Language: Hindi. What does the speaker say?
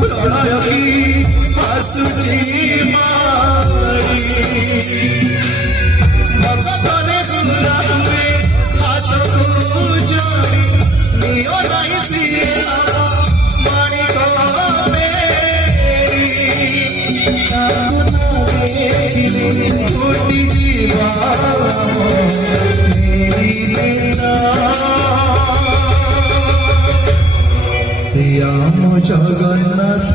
प्रलय की आसुची मारी भगतने पूरा हुए हाथ को जोड़ी नियो नहीं सिया मारी को मेरी फूटी जीवा मेरी लीला श्याम जगन्नाथ